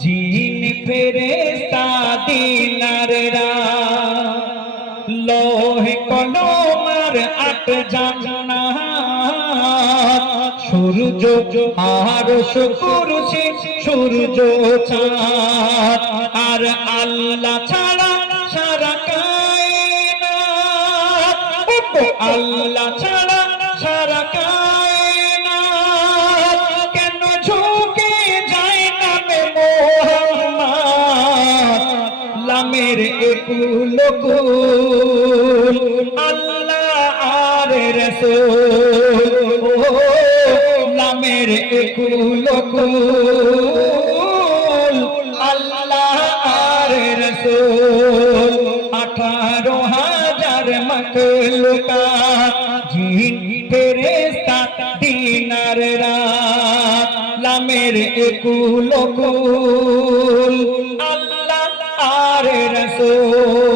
জিন ফেরেশতা দিনাররা লোহে কলমার আট জান্নাত সূর্য আরশ কুরসি সূর্য চাঁদ আর আল্লাহ ছাড়া সারা কায়নাত আল্লাহ ছাড়া সারা কায়নাত কেন ঝুঁকে যায় নামে মুহাম্মদ লামের একুল কুল আল্লাহ আর রাসূল লামের একুল কুল আল্লাহ আর রাসূল 18,000 মাখলুকাত জিন ফেরেশতা দিনাররা লামের একুল কুল আল্লাহ আর রাসূল